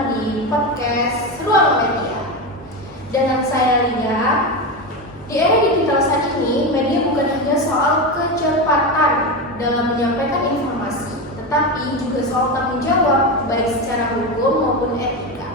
datang di podcast Ruang Media. Dan yang saya lihat, di era digital saat ini, media bukan hanya soal kecepatan dalam menyampaikan informasi, tetapi juga soal tanggung jawab, baik secara hukum maupun etika.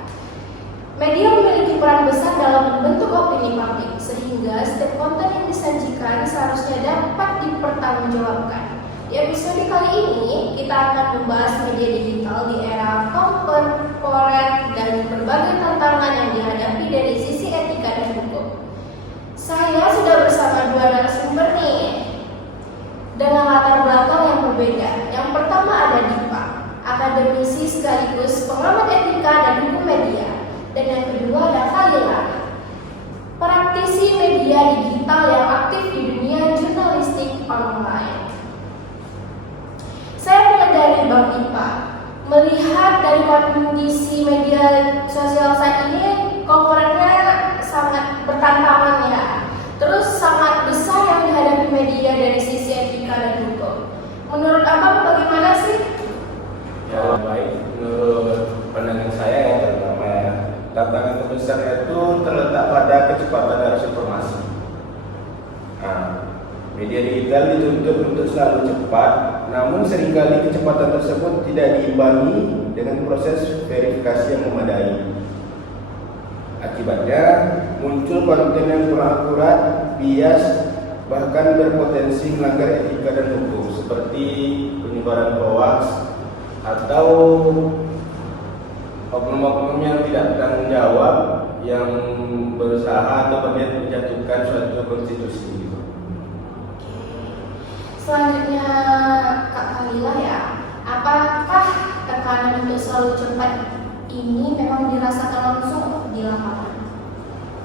Media memiliki peran besar dalam membentuk opini publik, sehingga setiap konten yang disajikan seharusnya dapat dipertanggungjawabkan. Di episode kali ini, kita akan membahas media digital di era kontemporer dan berbagai tantangan yang dihadapi dari sisi etika dan hukum. Saya sudah bersama dua narasumber nih, dengan latar belakang yang berbeda. Yang pertama ada Dipa, akademisi sekaligus pengamat etika dan hukum media. Dan yang kedua ada Khalila, praktisi media digital yang aktif di dunia jurnalistik online. Saya mulai dari Bang Dipa. Melihat dari kondisi media sosial saat ini, konkurennya sangat bertantangan ya. Terus sangat besar yang dihadapi media dari sisi etika dan hukum. Menurut Abang bagaimana sih? Ya baik, menurut pandangan saya ya terutama ya, tantangan terbesar itu terletak pada kecepatan arus informasi. Media digital dituntut untuk selalu cepat, namun seringkali kecepatan tersebut tidak diimbangi dengan proses verifikasi yang memadai. Akibatnya muncul konten yang kurang akurat, bias, bahkan berpotensi melanggar etika dan hukum seperti penyebaran hoax atau oknum-oknum yang tidak bertanggung jawab yang berusaha atau berniat menjatuhkan suatu konstitusi. Selanjutnya Kak Khalila ya, apakah tekanan untuk selalu cepat ini memang dirasakan langsung di lapangan?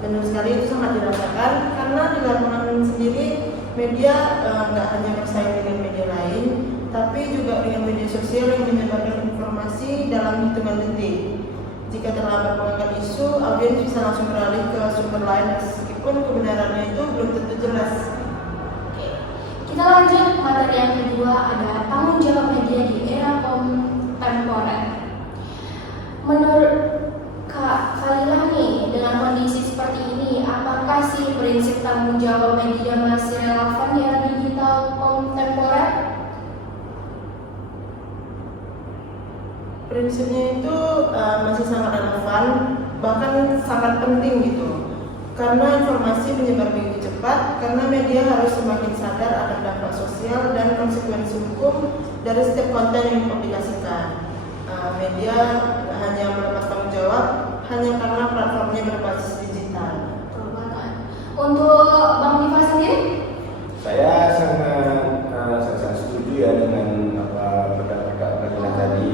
Benar sekali, itu sangat dirasakan karena di lapangan sendiri media nggak hanya bersaing dengan media lain, tapi juga dengan media sosial yang menyebarkan informasi dalam hitungan detik. Jika terlambat mengangkat isu, audiens bisa langsung beralih ke sumber lain meskipun kebenarannya itu belum tentu jelas. Kita lanjut materi yang kedua, ada tanggung jawab media di era kontemporer. Menurut Kak Khalila nih, dengan kondisi seperti ini, apakah sih prinsip tanggung jawab media masih relevan di era digital kontemporer? Prinsipnya itu masih sangat relevan, bahkan sangat penting gitu. Karena informasi menyebar begitu cepat, karena media harus semakin sadar akan dampak sosial dan konsekuensi hukum dari setiap konten yang dipublikasikan. Media hanya mendapat tanggung jawab hanya karena platformnya berbasis digital. Betul banget. Untuk Bang Dipa sendiri? Saya sangat setuju ya dengan apa pendapat Kak Khalila tadi,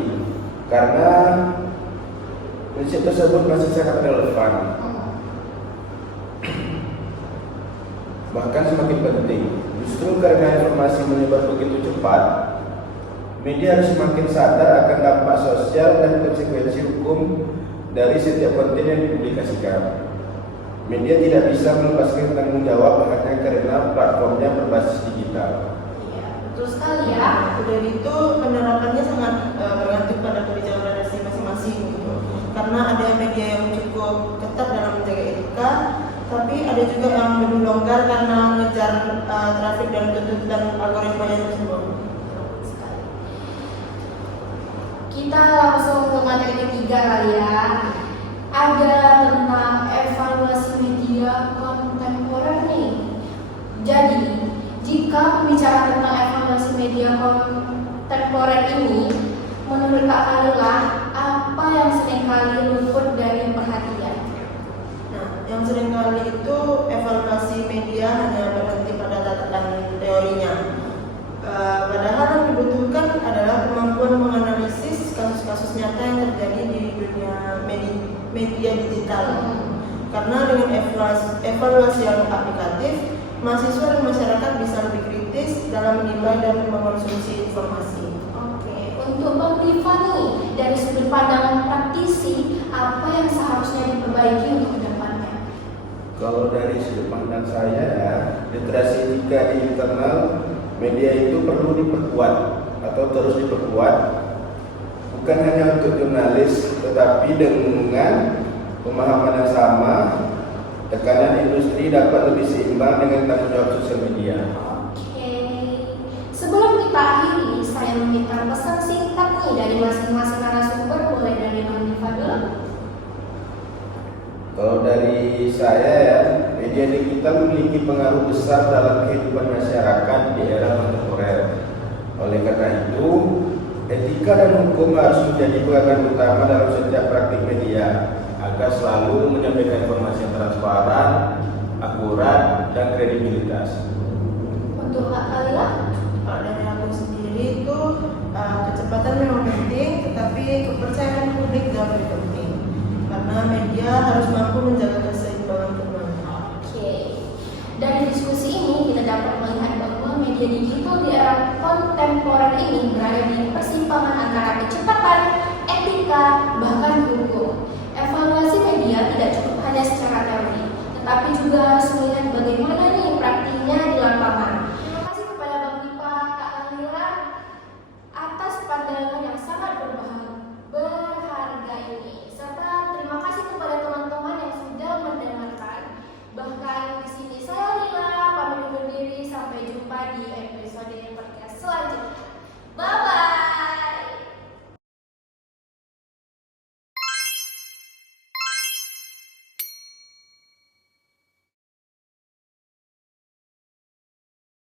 karena prinsip tersebut masih sangat relevan. Bahkan semakin penting, justru karena informasi menyebar begitu cepat, media harus semakin sadar akan dampak sosial dan konsekuensi hukum dari setiap konten yang dipublikasikan. Media tidak bisa melepaskan tanggung jawab hanya karena platformnya berbasis digital. Iya, betul sekali ya. Udah itu penerapannya sangat bergantung pada kebijakan redaksi masing-masing gitu. Karena ada media yang cukup ketat dalam menjaga etika, tapi ada juga yang lebih longgar karena mengejar trafik dan tuntutan algoritmanya tersebut. Kita langsung ke materi ketiga kali ya. Ada tentang evaluasi media kontemporer nih. Jadi, jika pembicaraan tentang evaluasi media kontemporer ini, menurut Kak Khalila, apa yang seringkali luput dari perhatian? Yang seringkali itu evaluasi media hanya berhenti pada tataran teorinya. Padahal yang dibutuhkan adalah kemampuan menganalisis kasus-kasus nyata yang terjadi di dunia media digital. Karena dengan evaluasi yang aplikatif, mahasiswa dan masyarakat bisa lebih kritis dalam menilai dan mengkonsumsi informasi. Oke, untuk Bang Dipa nih, dari sudut pandang praktisi, apa yang seharusnya diperbaiki untuk kedepannya? Kalau dari sudut pandang saya ya, literasi etika di internal media itu perlu diperkuat atau terus diperkuat bukan hanya untuk jurnalis, tetapi dengan pemahaman yang sama, tekanan industri dapat lebih seimbang dengan tanggung jawab sosial media. Oke. Sebelum kita akhiri, saya meminta pesan singkat nih dari masing-masing narasumber, mulai dari Bang Fadil. Kalau dari saya ya, media digital memiliki pengaruh besar dalam kehidupan masyarakat di era kontemporer. Oleh karena itu, etika dan hukum harus menjadi pegangan utama dalam setiap praktik media agar selalu menyampaikan informasi yang transparan, akurat, dan kredibilitas. Untuk Kak Kalila? Kalau dari aku sendiri itu kecepatan memang penting, tetapi kepercayaan publik jauh lebih penting karena media harus mampu menjaga keseimbangan keduanya. Oke. Dari diskusi ini kita dapat melihat bahwa media digital di era kontemporer ini berada di persimpangan antara kecepatan, etika, bahkan hukum. Evaluasi media tidak cukup hanya secara teori, tetapi juga harus melihat bagaimana